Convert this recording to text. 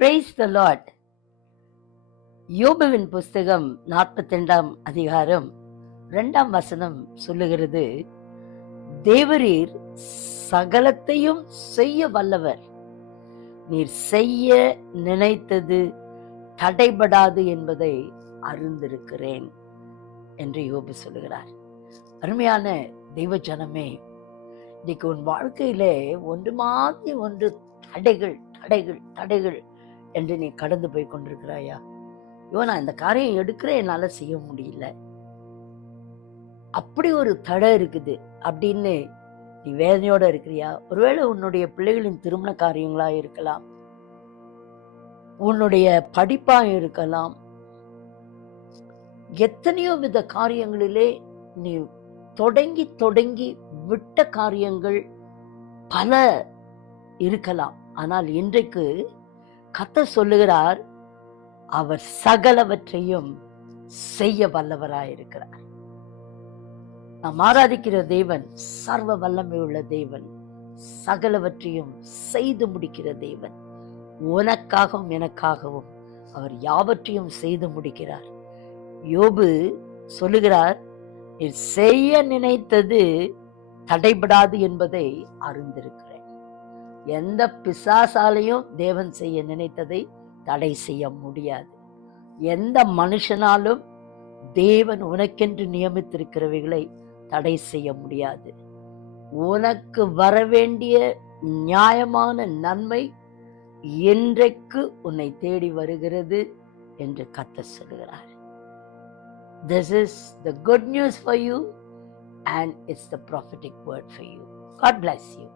Praise the Lord. யோபுவின் புஸ்தகம் 42 அதிகாரம் 2 சொல்லுகிறது, தேவரீர் சகலத்தையும் செய்ய வல்லவர், நீர் செய்ய நினைத்தது தடைபடாது என்பதை அறிந்திருக்கிறேன் என்று யோபு சொல்லுகிறார். அருமையான தெய்வ ஜனமே, இன்னைக்கு உன் வாழ்க்கையிலே ஒன்று மாதிரி ஒன்று தடைகள் தடைகள் தடைகள் என்று நீ கடந்து போய் கொண்டிருக்கிறாயா? நான் இந்த காரியம் எடுக்கிறேன், என்னால செய்ய முடியல, அப்படி ஒரு தடை இருக்குது அப்படின்னு நீ வேதனையோட இருக்கிறியா? ஒருவேளை உன்னுடைய பிள்ளைகளின் திருமண காரியங்களா இருக்கலாம், உன்னுடைய படிப்பா இருக்கலாம், எத்தனையோ வித காரியங்களிலே நீ தொடங்கி தொடங்கி விட்ட காரியங்கள் பல இருக்கலாம். ஆனால் இன்றைக்கு கர்த்தர் சொல்லுகிறார், அவர் சகலவற்றையும் செய்ய வல்லவராயிருக்கிறார். நாம் ஆராதிக்கிற தேவன் சர்வ வல்லமை உள்ள தேவன், சகலவற்றையும் செய்து முடிக்கிற தேவன். உனக்காகவும் எனக்காகவும் அவர் யாவற்றையும் செய்து முடிக்கிறார். யோபு சொல்லுகிறார், நீர் செய்ய நினைத்தது தடைபடாது என்பதை அறிந்திருக்கிறேன். எந்த பிசாசாலையும் தேவன் செய்ய நினைத்ததை தடை செய்ய முடியாது. எந்த மனுஷனாலும் தேவன் உனக்கென்று நியமித்திருக்கிறவைகளை தடை செய்ய முடியாது. உனக்கு வரவேண்டிய நியாயமான நன்மை என்றைக்கு உன்னை தேடி வருகிறது என்று கர்த்தர் சொல்கிறார். This is the good news for you and it's the prophetic word for you. God bless you.